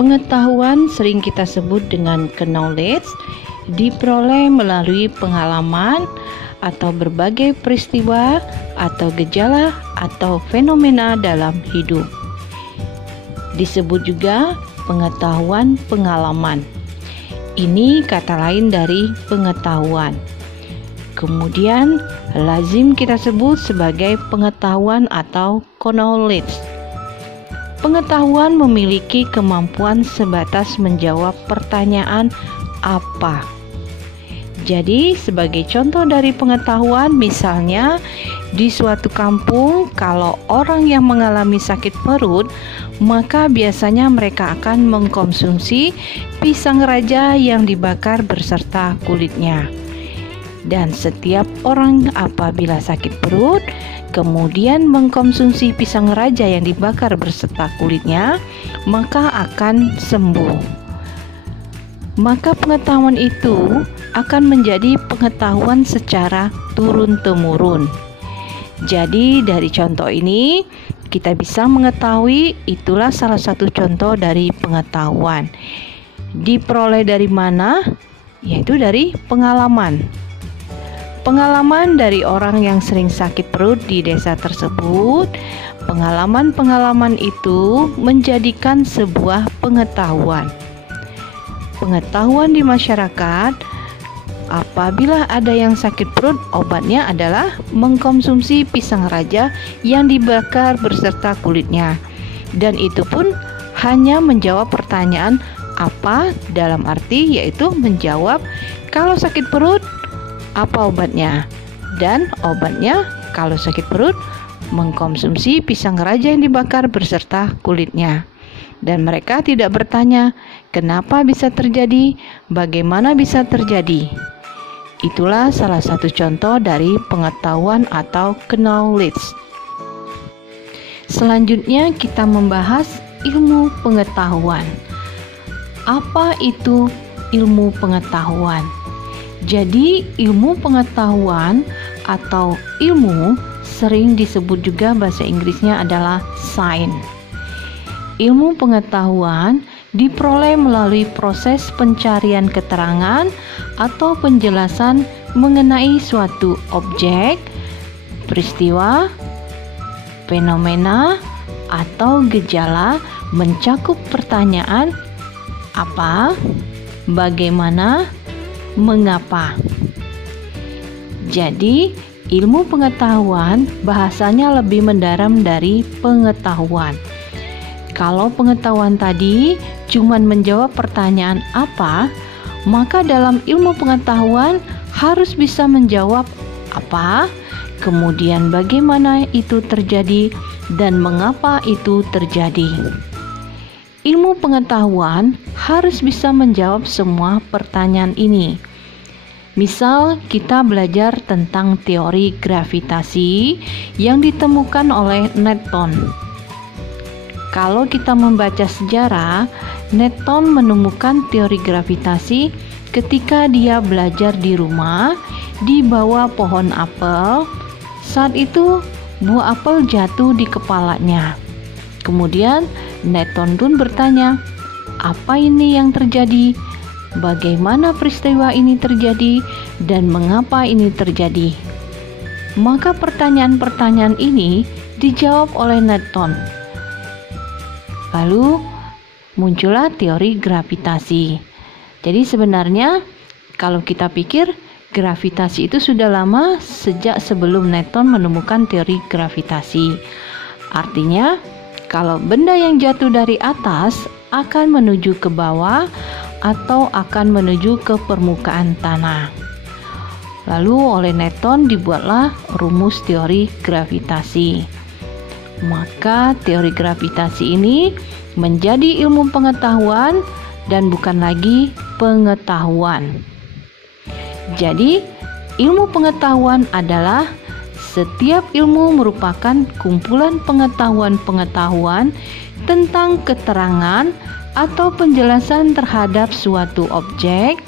Pengetahuan sering kita sebut dengan knowledge, diperoleh melalui pengalaman atau berbagai peristiwa atau gejala atau fenomena dalam hidup. Disebut juga pengetahuan pengalaman. Ini kata lain dari pengetahuan. Kemudian lazim kita sebut sebagai pengetahuan atau knowledge. Pengetahuan memiliki kemampuan sebatas menjawab pertanyaan apa. Jadi sebagai contoh dari pengetahuan, misalnya di suatu kampung kalau orang yang mengalami sakit perut, maka biasanya mereka akan mengkonsumsi pisang raja yang dibakar berserta kulitnya. Dan setiap orang apabila sakit perut kemudian mengkonsumsi pisang raja yang dibakar berserta kulitnya, maka akan sembuh. Maka pengetahuan itu akan menjadi pengetahuan secara turun-temurun. Jadi dari contoh ini kita bisa mengetahui itulah salah satu contoh dari pengetahuan. Diperoleh dari mana? Yaitu dari pengalaman. Pengalaman dari orang yang sering sakit perut di desa tersebut. Pengalaman-pengalaman itu menjadikan sebuah pengetahuan. Pengetahuan di masyarakat, apabila ada yang sakit perut, obatnya adalah mengkonsumsi pisang raja yang dibakar berserta kulitnya. Dan itu pun hanya menjawab pertanyaan apa, dalam arti yaitu menjawab kalau sakit perut apa obatnya, dan obatnya kalau sakit perut mengkonsumsi pisang raja yang dibakar berserta kulitnya. Dan mereka tidak bertanya kenapa bisa terjadi, bagaimana bisa terjadi. Itulah salah satu contoh dari pengetahuan atau knowledge. Selanjutnya kita membahas ilmu pengetahuan. Apa itu ilmu pengetahuan? Jadi ilmu pengetahuan atau ilmu sering disebut juga bahasa Inggrisnya adalah science. Ilmu pengetahuan diperoleh melalui proses pencarian keterangan atau penjelasan mengenai suatu objek, peristiwa, fenomena, atau gejala, mencakup pertanyaan apa, bagaimana, mengapa. Jadi, ilmu pengetahuan bahasanya lebih mendalam dari pengetahuan. Kalau pengetahuan tadi cuman menjawab pertanyaan apa, maka dalam ilmu pengetahuan harus bisa menjawab apa, kemudian bagaimana itu terjadi, dan mengapa itu terjadi. Ilmu pengetahuan harus bisa menjawab semua pertanyaan ini. Misal kita belajar tentang teori gravitasi yang ditemukan oleh Newton. Kalau kita membaca sejarah, Newton menemukan teori gravitasi ketika dia belajar di rumah di bawah pohon apel. Saat itu buah apel jatuh di kepalanya. Kemudian Newton pun bertanya, apa ini yang terjadi? Bagaimana peristiwa ini terjadi? Dan mengapa ini terjadi? Maka pertanyaan-pertanyaan ini dijawab oleh Newton. Lalu muncullah teori gravitasi. Jadi sebenarnya kalau kita pikir gravitasi itu sudah lama, sejak sebelum Newton menemukan teori gravitasi. Artinya kalau benda yang jatuh dari atas akan menuju ke bawah atau akan menuju ke permukaan tanah. Lalu oleh Newton dibuatlah rumus teori gravitasi. Maka teori gravitasi ini menjadi ilmu pengetahuan dan bukan lagi pengetahuan. Jadi, ilmu pengetahuan adalah setiap ilmu merupakan kumpulan pengetahuan-pengetahuan tentang keterangan atau penjelasan terhadap suatu objek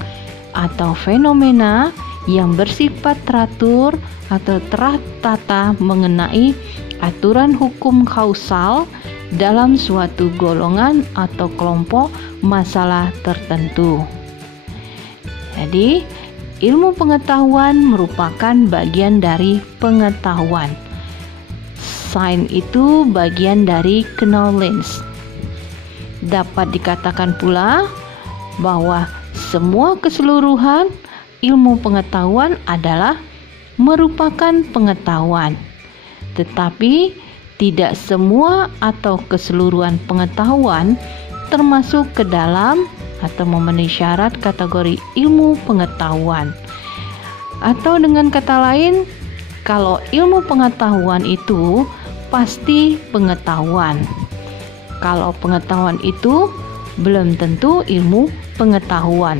atau fenomena yang bersifat teratur atau tertata mengenai aturan hukum kausal dalam suatu golongan atau kelompok masalah tertentu. Jadi, ilmu pengetahuan merupakan bagian dari pengetahuan. Sains itu bagian dari knowledge. Dapat dikatakan pula bahwa semua keseluruhan ilmu pengetahuan adalah merupakan pengetahuan, tetapi tidak semua atau keseluruhan pengetahuan termasuk ke dalam atau memenuhi syarat kategori ilmu pengetahuan. Atau dengan kata lain, kalau ilmu pengetahuan itu pasti pengetahuan. Kalau pengetahuan itu belum tentu ilmu pengetahuan.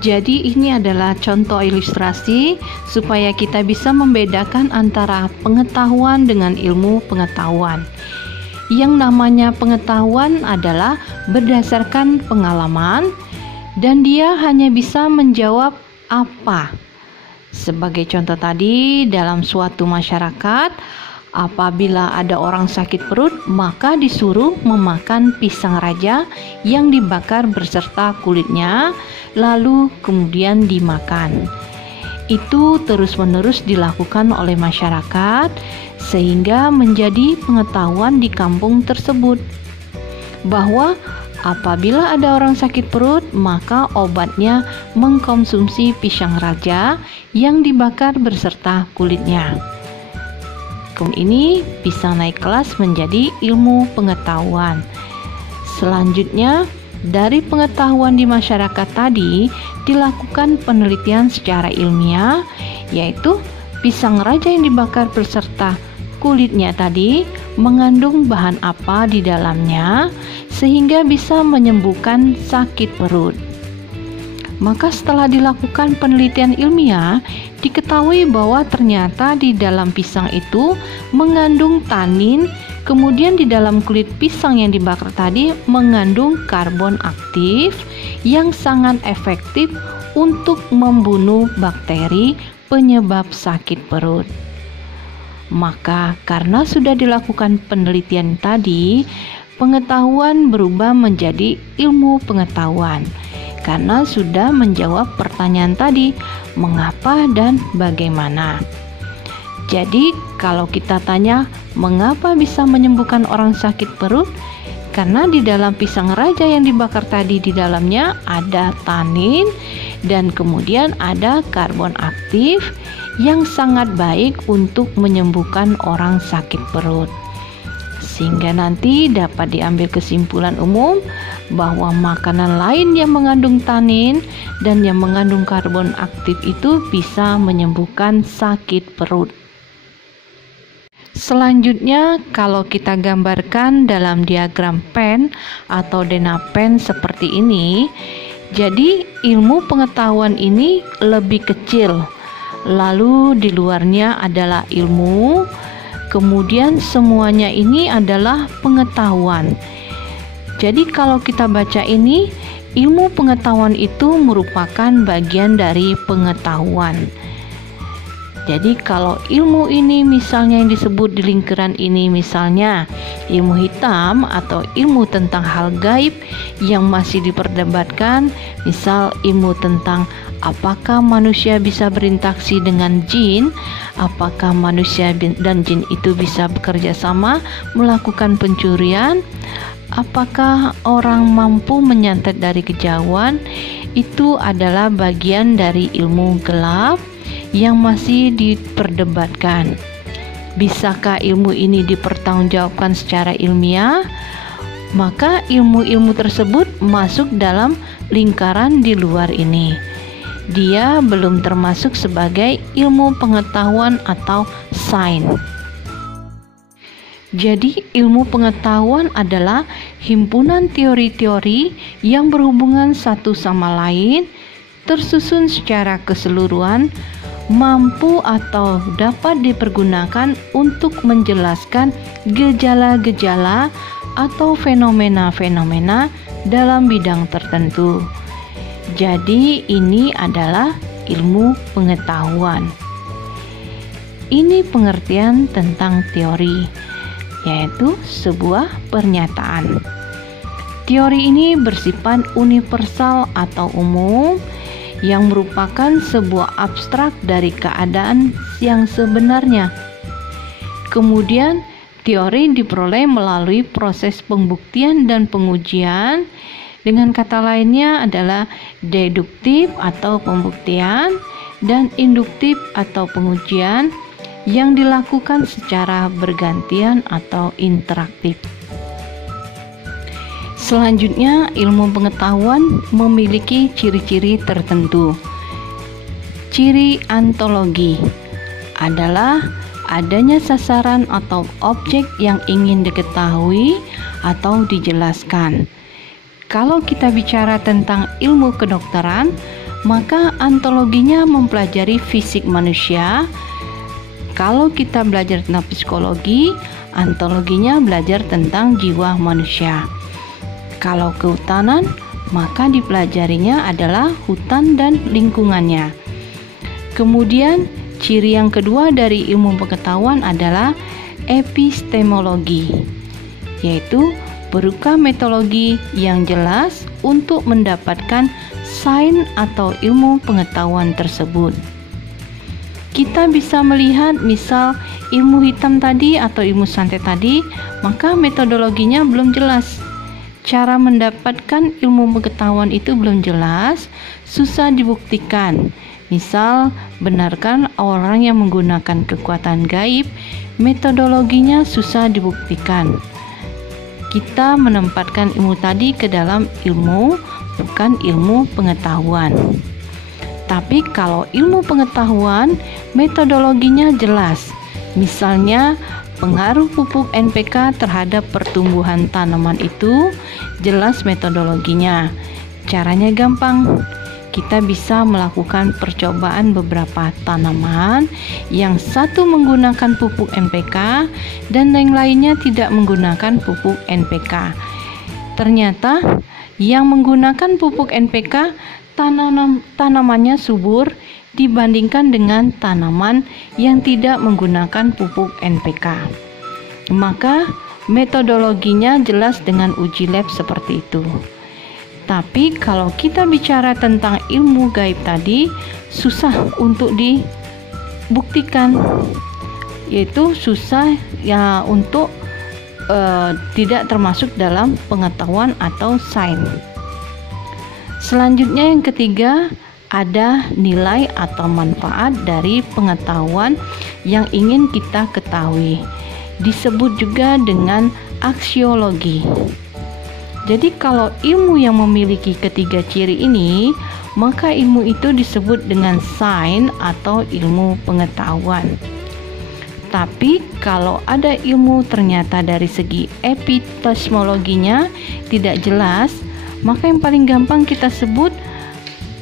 Jadi ini adalah contoh ilustrasi supaya kita bisa membedakan antara pengetahuan dengan ilmu pengetahuan. Yang namanya pengetahuan adalah berdasarkan pengalaman dan dia hanya bisa menjawab apa. Sebagai contoh tadi, dalam suatu masyarakat, apabila ada orang sakit perut, maka disuruh memakan pisang raja yang dibakar beserta kulitnya, lalu kemudian dimakan. Itu terus-menerus dilakukan oleh masyarakat, sehingga menjadi pengetahuan di kampung tersebut bahwa apabila ada orang sakit perut, maka obatnya mengkonsumsi pisang raja yang dibakar beserta kulitnya. Ini bisa naik kelas menjadi ilmu pengetahuan. Selanjutnya, dari pengetahuan di masyarakat tadi dilakukan penelitian secara ilmiah, yaitu pisang raja yang dibakar beserta kulitnya tadi mengandung bahan apa di dalamnya sehingga bisa menyembuhkan sakit perut. Maka setelah dilakukan penelitian ilmiah, diketahui bahwa ternyata di dalam pisang itu mengandung tanin, kemudian di dalam kulit pisang yang dibakar tadi mengandung karbon aktif yang sangat efektif untuk membunuh bakteri penyebab sakit perut. Maka karena sudah dilakukan penelitian tadi, pengetahuan berubah menjadi ilmu pengetahuan. Karena sudah menjawab pertanyaan tadi, mengapa dan bagaimana. Jadi kalau kita tanya mengapa bisa menyembuhkan orang sakit perut, karena di dalam pisang raja yang dibakar tadi di dalamnya ada tanin dan kemudian ada karbon aktif yang sangat baik untuk menyembuhkan orang sakit perut. Sehingga nanti dapat diambil kesimpulan umum bahwa makanan lain yang mengandung tanin dan yang mengandung karbon aktif itu bisa menyembuhkan sakit perut. Selanjutnya, kalau kita gambarkan dalam diagram pen atau dena pen seperti ini, jadi ilmu pengetahuan ini lebih kecil. Lalu di luarnya adalah ilmu, kemudian semuanya ini adalah pengetahuan. Jadi kalau kita baca ini, ilmu pengetahuan itu merupakan bagian dari pengetahuan. Jadi kalau ilmu ini misalnya yang disebut di lingkaran ini misalnya ilmu hitam atau ilmu tentang hal gaib yang masih diperdebatkan, misal ilmu tentang apakah manusia bisa berinteraksi dengan jin, apakah manusia dan jin itu bisa bekerja sama melakukan pencurian, apakah orang mampu menyantet dari kejauhan, itu adalah bagian dari ilmu gelap yang masih diperdebatkan. Bisakah ilmu ini dipertanggungjawabkan secara ilmiah? Maka ilmu-ilmu tersebut masuk dalam lingkaran di luar ini. Dia belum termasuk sebagai ilmu pengetahuan atau sains. Jadi ilmu pengetahuan adalah himpunan teori-teori yang berhubungan satu sama lain, tersusun secara keseluruhan, mampu atau dapat dipergunakan untuk menjelaskan gejala-gejala atau fenomena-fenomena dalam bidang tertentu. Jadi ini adalah ilmu pengetahuan. Ini pengertian tentang teori. yaitu sebuah pernyataan. Teori ini bersifat universal atau umum, yang merupakan sebuah abstrak dari keadaan yang sebenarnya. Kemudian, teori diperoleh melalui proses pembuktian dan pengujian. Dengan kata lainnya adalah deduktif atau pembuktian dan induktif atau pengujian yang dilakukan secara bergantian atau interaktif. Selanjutnya, ilmu pengetahuan memiliki ciri-ciri tertentu. Ciri ontologi adalah adanya sasaran atau objek yang ingin diketahui atau dijelaskan. Kalau kita bicara tentang ilmu kedokteran, maka ontologinya mempelajari fisik manusia. Kalau kita belajar tentang psikologi, ontologinya belajar tentang jiwa manusia. Kalau kehutanan, maka dipelajarinya adalah hutan dan lingkungannya. Kemudian, ciri yang kedua dari ilmu pengetahuan adalah epistemologi, yaitu berupa metodologi yang jelas untuk mendapatkan sains atau ilmu pengetahuan tersebut. Kita bisa melihat misal ilmu hitam tadi atau ilmu santet tadi, maka metodologinya belum jelas. Cara mendapatkan ilmu pengetahuan itu belum jelas, susah dibuktikan. Misal, benarkan orang yang menggunakan kekuatan gaib, metodologinya susah dibuktikan. Kita menempatkan ilmu tadi ke dalam ilmu, bukan ilmu pengetahuan. Tapi kalau ilmu pengetahuan, metodologinya jelas. Misalnya, pengaruh pupuk NPK terhadap pertumbuhan tanaman itu jelas metodologinya. Caranya gampang. Kita bisa melakukan percobaan beberapa tanaman, yang satu menggunakan pupuk NPK dan yang lainnya tidak menggunakan pupuk NPK. Ternyata yang menggunakan pupuk NPK tanamannya subur dibandingkan dengan tanaman yang tidak menggunakan pupuk NPK. Maka metodologinya jelas dengan uji lab seperti itu. Tapi kalau kita bicara tentang ilmu gaib tadi, susah untuk dibuktikan, yaitu susah ya untuk tidak termasuk dalam pengetahuan atau sains. Selanjutnya yang ketiga, ada nilai atau manfaat dari pengetahuan yang ingin kita ketahui. Disebut juga dengan aksiologi. Jadi kalau ilmu yang memiliki ketiga ciri ini, maka ilmu itu disebut dengan sains atau ilmu pengetahuan. Tapi kalau ada ilmu ternyata dari segi epistemologinya tidak jelas, maka yang paling gampang kita sebut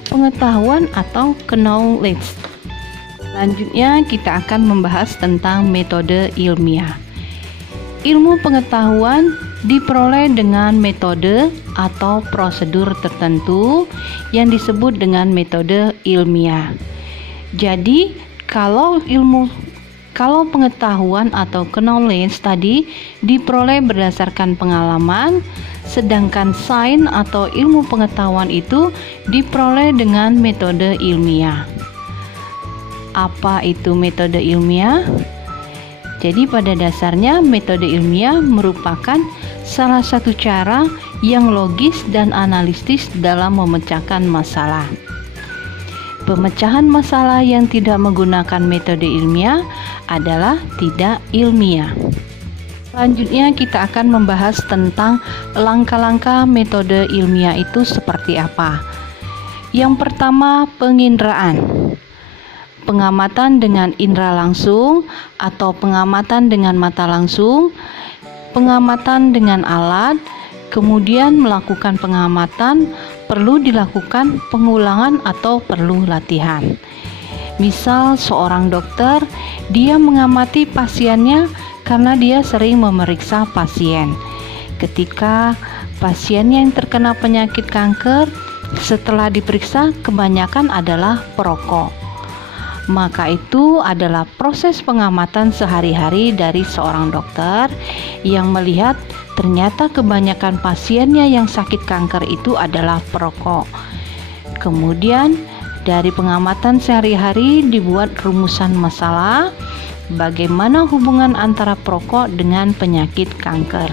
pengetahuan atau knowledge. Selanjutnya kita akan membahas tentang metode ilmiah. Ilmu pengetahuan diperoleh dengan metode atau prosedur tertentu yang disebut dengan metode ilmiah. Jadi kalau pengetahuan atau knowledge tadi diperoleh berdasarkan pengalaman, sedangkan sains atau ilmu pengetahuan itu diperoleh dengan metode ilmiah. Apa itu metode ilmiah? Jadi pada dasarnya metode ilmiah merupakan salah satu cara yang logis dan analitis dalam memecahkan masalah. Pemecahan masalah yang tidak menggunakan metode ilmiah adalah tidak ilmiah. Selanjutnya kita akan membahas tentang langkah-langkah metode ilmiah itu seperti apa. Yang pertama, penginderaan. Pengamatan dengan indera langsung atau pengamatan dengan mata langsung, pengamatan dengan alat, kemudian melakukan pengamatan, perlu dilakukan pengulangan atau perlu latihan. Misal seorang dokter, dia mengamati pasiennya karena dia sering memeriksa pasien. Ketika pasiennya yang terkena penyakit kanker, setelah diperiksa kebanyakan adalah perokok. Maka itu adalah proses pengamatan sehari-hari dari seorang dokter yang melihat ternyata kebanyakan pasiennya yang sakit kanker itu adalah perokok. Kemudian dari pengamatan sehari-hari dibuat rumusan masalah bagaimana hubungan antara perokok dengan penyakit kanker.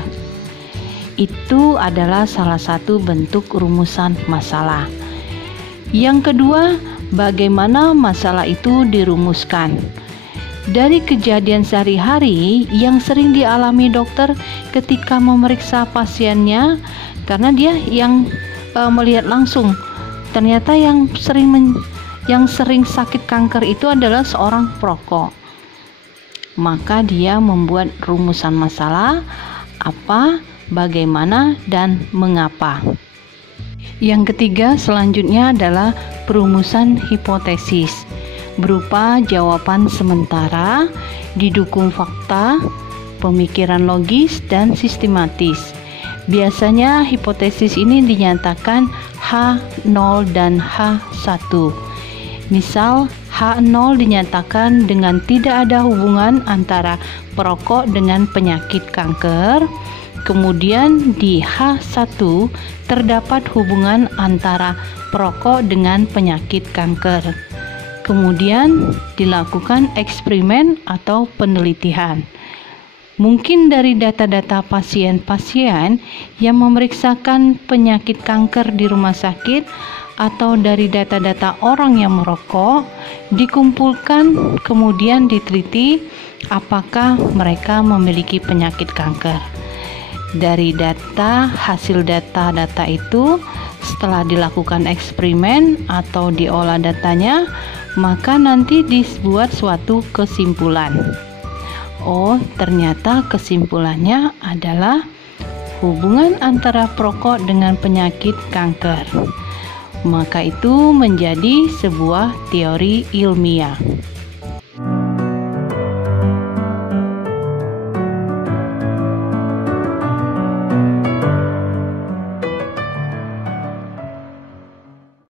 Itu adalah salah satu bentuk rumusan masalah. Yang kedua, bagaimana masalah itu dirumuskan. Dari kejadian sehari-hari yang sering dialami dokter ketika memeriksa pasiennya, karena dia yang melihat langsung, ternyata yang sering sakit kanker itu adalah seorang perokok. Maka dia membuat rumusan masalah apa, bagaimana, dan mengapa. Yang ketiga selanjutnya adalah perumusan hipotesis berupa jawaban sementara didukung fakta, pemikiran logis, dan sistematis. Biasanya hipotesis ini dinyatakan H0 dan H1. Misal H0 dinyatakan dengan tidak ada hubungan antara perokok dengan penyakit kanker. Kemudian di H1 terdapat hubungan antara perokok dengan penyakit kanker. Kemudian dilakukan eksperimen atau penelitian. Mungkin dari data-data pasien-pasien yang memeriksakan penyakit kanker di rumah sakit atau dari data-data orang yang merokok dikumpulkan kemudian diteliti apakah mereka memiliki penyakit kanker. Dari hasil data-data itu, setelah dilakukan eksperimen atau diolah datanya, maka nanti dibuat suatu kesimpulan. Oh, ternyata kesimpulannya adalah hubungan antara perokok dengan penyakit kanker. Maka itu menjadi sebuah teori ilmiah.